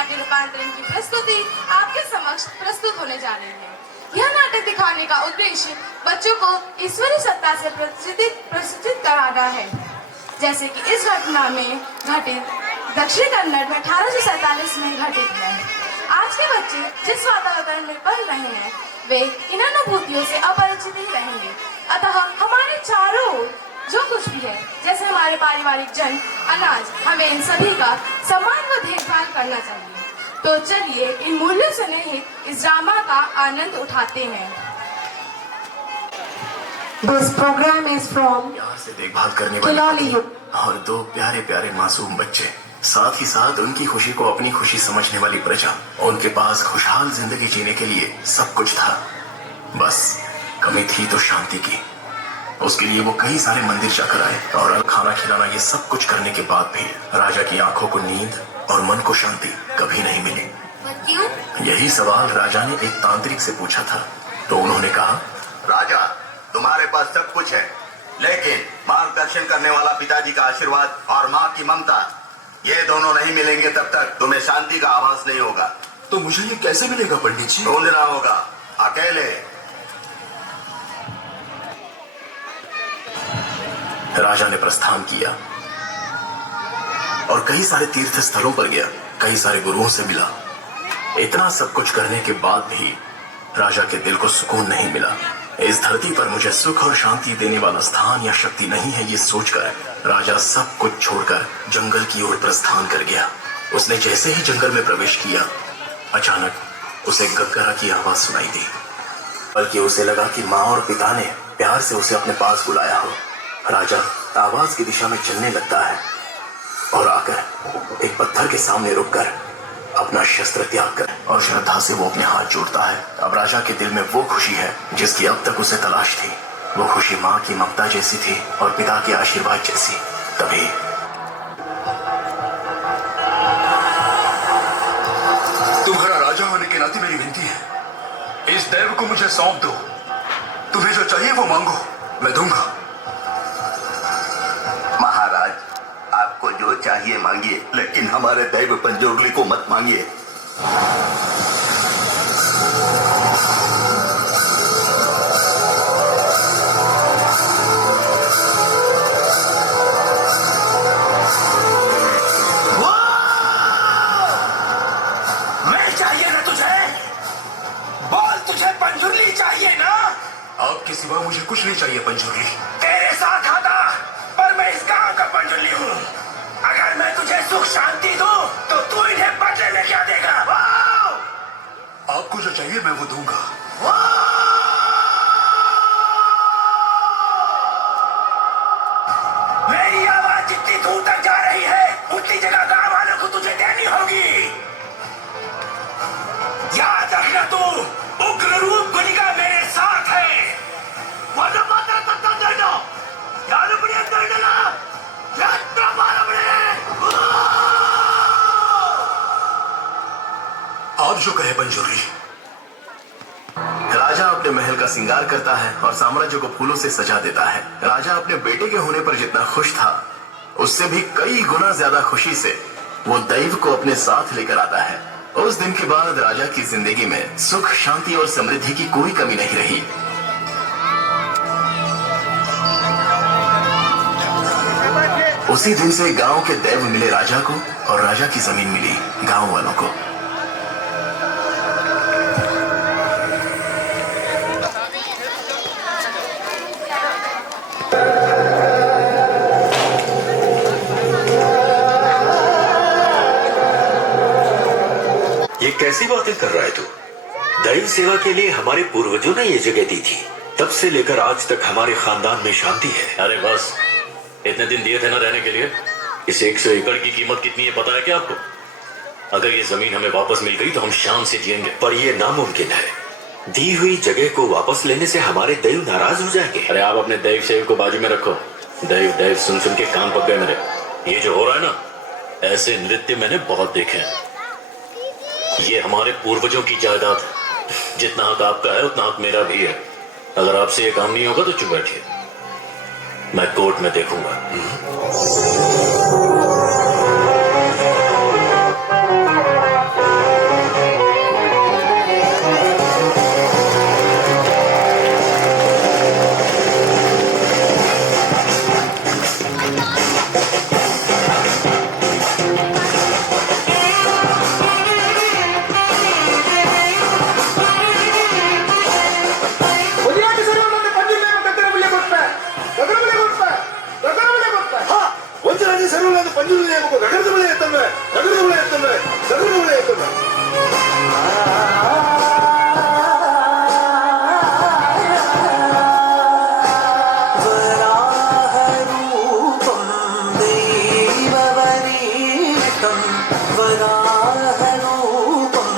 नाट्य रूपांतरण की प्रस्तुति आपके समक्ष प्रस्तुत होने जा रही है। यह नाटक दिखाने का उद्देश्य बच्चों को ईश्वरीय सत्ता से प्रचित कराना है। जैसे कि इस घटना में घटित दक्षिण कन्नड़ में 1847 में घटित है। आज के बच्चे जिस वातावरण में पढ़ रहे हैं वे इन अनुभूतियों से अपरिचित ही रहेंगे। अतः हमारे चारों ओर जो कुछ भी है, जैसे हमारे पारिवारिक जन, अनाज, हमें इन सभी का सम्मान व देखभाल करना चाहिए। तो चलिए इन मूल्यों से निहित इस ड्रामा का आनंद उठाते हैं। This program is from प्यार से देखभाल करने वाले और दो प्यारे प्यारे मासूम बच्चे, साथ ही साथ उनकी खुशी को अपनी खुशी समझने वाली प्रजा। उनके पास खुशहाल जिंदगी जीने के लिए सब कुछ था, बस कमी थी तो शांति की। उसके लिए वो कई सारे मंदिर जाकर आए और खाना खिलाना, ये सब कुछ करने के बाद भी राजा की आंखों को नींद और मन को शांति कभी नहीं मिली। क्यों? यही सवाल राजा ने एक तांत्रिक से पूछा था। तो उन्होंने कहा, राजा, तुम्हारे पास सब कुछ है, लेकिन मार्गदर्शन करने वाला पिताजी का आशीर्वाद और माँ की ममता, ये दोनों नहीं मिलेंगे तब तक तुम्हें शांति का आभास नहीं होगा। तो मुझे ये कैसे मिलेगा पंडित जी? ढूंढना होगा, अकेले। राजा ने प्रस्थान किया और कई सारे तीर्थ स्थलों पर गया, कई सारे गुरुओं से मिला। इतना सब कुछ करने के बाद भी राजा के दिल को सुकून नहीं मिला। इस धरती पर मुझे सुख और शांति देने वाला स्थान या शक्ति नहीं है, ये सोचकर राजा सब कुछ छोड़कर जंगल की ओर प्रस्थान कर गया। उसने जैसे ही जंगल में प्रवेश किया, अचानक उसे गग्गरा की आवाज सुनाई दी। बल्कि उसे लगा कि माँ और पिता ने प्यार से उसे अपने पास बुलाया हो। राजा आवाज की दिशा में चलने लगता है और आकर एक पत्थर के सामने रुककर अपना शस्त्र त्याग कर और श्रद्धा से वो अपने हाथ जोड़ता है। अब राजा के दिल में वो खुशी है जिसकी अब तक उसे तलाश थी। वो खुशी माँ की ममता जैसी थी और पिता के आशीर्वाद जैसी। तभी तुम्हारा राजा होने के नाते मेरी विनती है, इस दैव को मुझे सौंप दो। तुम्हें जो चाहिए वो मांगो, मैं दूंगा। महाराज, आपको जो चाहिए मांगिए, लेकिन हमारे दैव पंजोगली को मत मांगिए। मैं चाहिए ना तुझे? बोल, तुझे पंजुर्ली चाहिए ना? आपके सिवा मुझे कुछ नहीं चाहिए पंजुर्ली। तेरे साथ आता, पर मैं इस गांव का पंजुर्ली हूँ। अगर मैं तुझे सुख शांति दूं, तो तू इन्हें बदले में क्या देगा? आपको जो चाहिए मैं वो दूंगा। मेरी आवाज जितनी दूर तक जा रही है, उतनी जगह गांव वालों को तुझे देनी होगी। याद रखना, तू उग्र रूप गुनिका मेरे साथ है। आप जो कहे पंजुर्ली। राजा अपने महल का श्रृंगार करता है और साम्राज्य को फूलों से सजा देता है। राजा अपने बेटे के होने पर जितना खुश था, उससे भी कई गुना ज्यादा खुशी से वो दैव को अपने साथ लेकर आता है। उस दिन के बाद राजा की जिंदगी में सुख, शांति और समृद्धि की कोई कमी नहीं रही। उसी दिन से गांव के दैव मिले राजा को और राजा की जमीन मिली गांव वालों को। ये कैसी बातें कर रहा है तू? दैव सेवा के लिए हमारे पूर्वजों ने ये जगह दी थी, तब से लेकर आज तक हमारे खानदान में शांति है। अरे बस, इतने दिन दिए थे ना रहने के लिए। इस 100 एकड़ की कीमत कितनी है पता है क्या आपको? अगर ये जमीन हमें वापस मिल गई तो हम शान से जिएंगे। पर ये नामुमकिन है। दी हुई जगह को वापस लेने से हमारे दैव नाराज हो जाएंगे। अरे आप अपने दैव सेव को बाजू में रखो। दैव दैव सुन सुन के कान पक गए मेरे। ये जो हो रहा है ना, ऐसे नृत्य मैंने बहुत देखे हैं। ये हमारे पूर्वजों की जायदाद है। जितना हक आपका है उतना हक मेरा भी है। अगर आपसे ये काम नहीं होगा तो चुप बैठिए, मैं कोर्ट में देखूंगा। वराहरूपं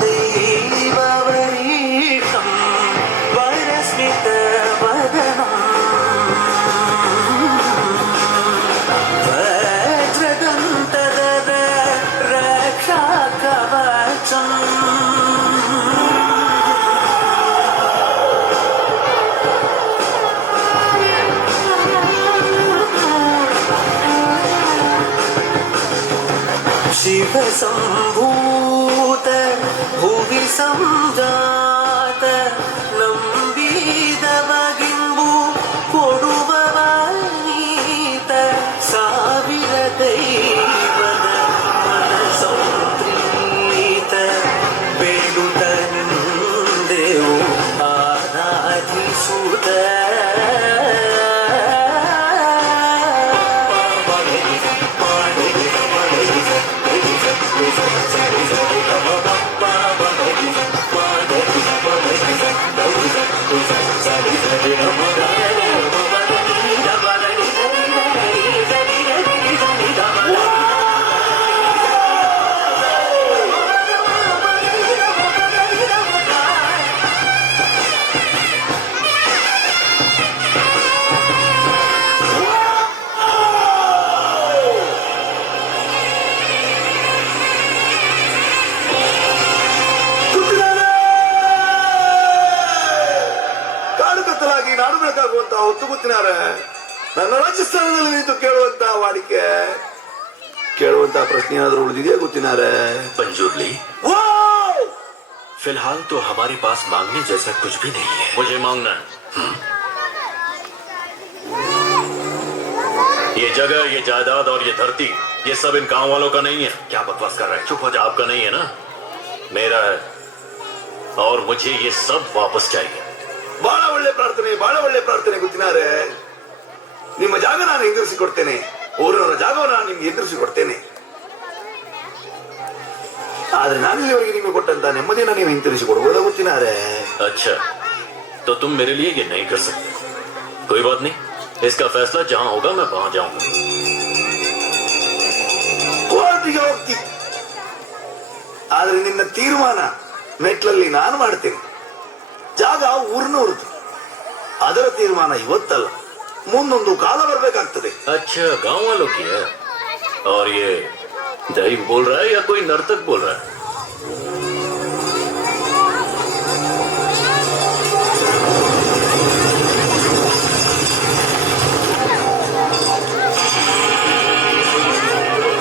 देववरीतं वरस्मितवदनं वज्रदन्तदद रक्षाकवचम् शिव संभूत भुवि संजात ನಂಬಿದವಗಿಂಬು ಕೊಡುವವನೀತ ಸಾವಿರ ದೈವದ ಸಂಪ್ರೀತ ಬೇಡುತ್ತ ನಿಂದೆವು ಆರಾಧಿಸುತ್ತ ನಾಡು ಬೆಳಕಾಗುವಂತಹ ಹೊತ್ತು ಗೊತ್ತಿನಾರೆ ನನ್ನ ರಾಜಸ್ಥಾನದಲ್ಲಿ ನಿಂತು ಕೇಳುವಂತಹ ವಾಡಿಕೆ ಕೇಳುವಂತಹ ಪ್ರಶ್ನೆ ಏನಾದ್ರೂ ಉಳಿದಿದೆಯಾ ಗೊತ್ತಿನಾರೆ पंजुर्ली फिलहाल तो हमारे पास मांगने जैसा कुछ भी नहीं है। मुझे मांगना है। ये जगह, ये जायदाद और ये धरती, ये सब इन गांव वालों का नहीं है। क्या बकवास कर रहा है? चुप हो जा। आपका नहीं है ना, मेरा है, और मुझे ये सब वापस चाहिए। ಬಹಳ ಒಳ್ಳೆ ಪ್ರಾರ್ಥನೆ ಗೊತ್ತಿನಾರೆ ನಿಮ್ಮ ಜಾಗ ನಾನು ಎದುರಿಸಿಕೊಡ್ತೇನೆ, ಊರವರ ಜಾಗವನ್ನು ನಾನು ನಿಮ್ಗೆ ಎದುರಿಸಿಕೊಡ್ತೇನೆ. ಆದ್ರೆ ನಾನು ಇಲ್ಲಿವರೆಗೆ ನಿಮಗೆ ಕೊಟ್ಟಂತ ನೆಮ್ಮದಿಯನ್ನು ನೀವು ಹಿಂತಿರಿಸಿಕೊಡುವುದ ಗೊತ್ತಿನಾರೆ. अच्छा, तो तुम मेरे लिए ये नहीं कर सकते। कोई बात नहीं, इसका फैसला जहां होगा मैं वहां जाऊंगा। ಕೋರ್ಟಿಗೆ ಹೋಗ್ತಿ, ಆದ್ರೆ ನಿನ್ನ ತೀರ್ಮಾನ ಮೆಟ್ಲಲ್ಲಿ ನಾನು ಮಾಡ್ತೇನೆ. ಜಾಗ ಊರಿನವ್ರದ್ದು, ಅದರ ತೀರ್ಮಾನ ಇವತ್ತಲ್ಲ, ಮುಂದೊಂದು ಕಾಲ ಬರಬೇಕಾಗ್ತದೆ. अच्छा, गांव वालों की है। और ये दैव बोल रहा है या कोई नर्तक बोल रहा है?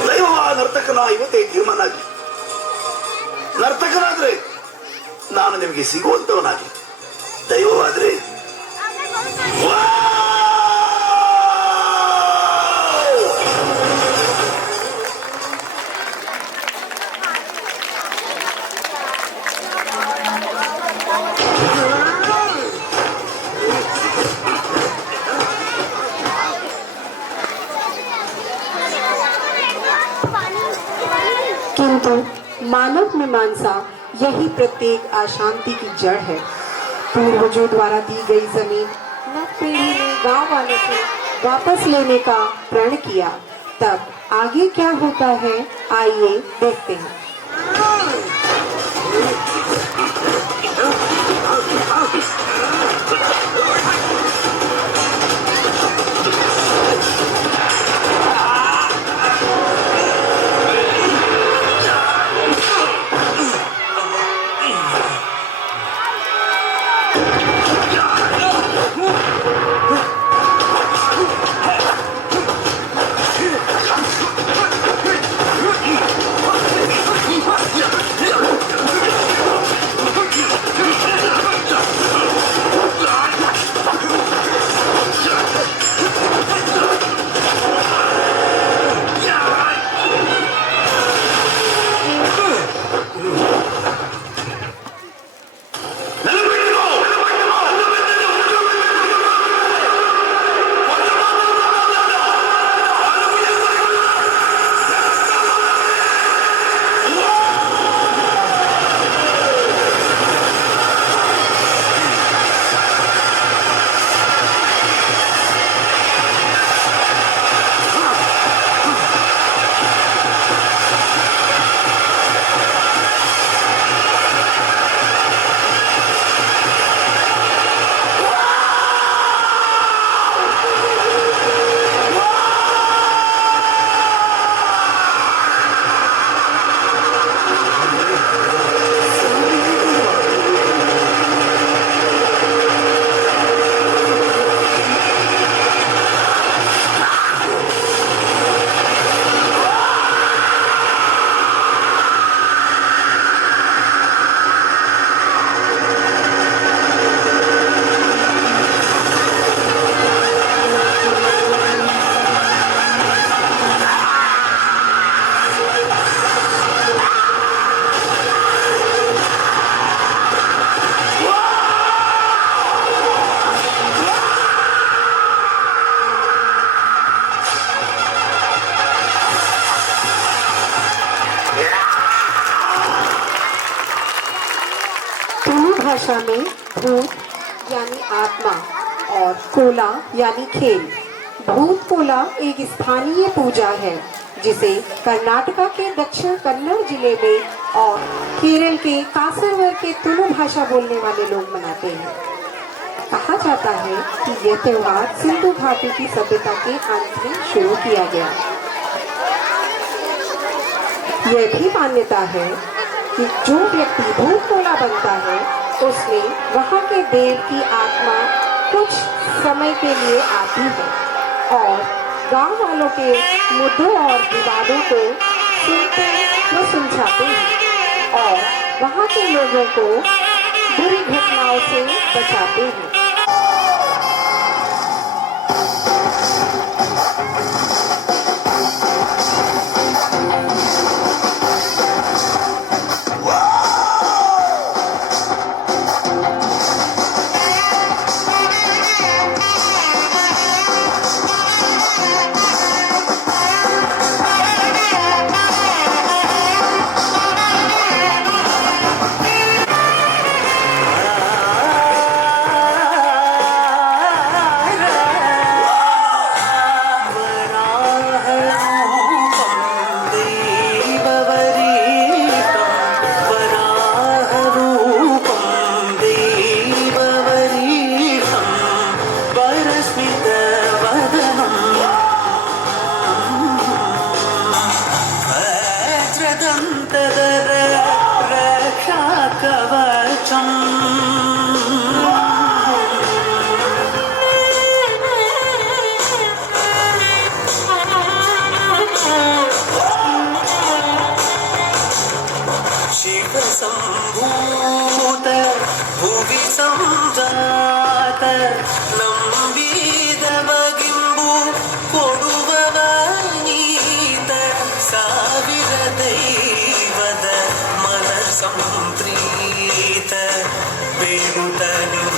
ದೈವವ ನರ್ತಕನ ಇವತ್ತೇ ತೀರ್ಮಾನ ಆಗಿ, ನರ್ತಕನಾದ್ರೆ ನಾನು ನಿಮಗೆ ಸಿಗುವಂತವನಾಗಿ, ದೈವವಾದ್ರೆ किंतु मानव मीमांसा यही प्रत्येक अशांति की जड़ है। पूर्वजों द्वारा दी गई जमीन नव पीढ़ी ने गांव वालों से वापस लेने का प्रण किया। तब आगे क्या होता है, आइए देखते हैं। भाषा में भूत यानी आत्मा और कोला यानी खेल। भूत कोला एक स्थानीय पूजा है जिसे कर्नाटका के दक्षिण कन्नड़ जिले में और केरल के कासरवर के तुलु भाषा बोलने वाले लोग मनाते हैं। कहा जाता है कि यह त्योहार सिंधु घाटी की सभ्यता के अंत में शुरू किया गया। यह भी मान्यता है कि जो व्यक्ति भूत कोला बनता है उसमें वहाँ के देव की आत्मा कुछ समय के लिए आती है और गांव वालों के मुद्दों और विवादों को सुनते व सुलझाते हैं और वहाँ के लोगों को बुरी घटनाओं से बचाते हैं। शिव संभूत भुवि संजात ನಂಬಿದವಗಿಂಬು ಕೊಡುವವನೀತ ಸಾವಿರ ದೈವದ ಮನ ಸಂಪ್ರೀತ ಬೇಡುತ್ತನು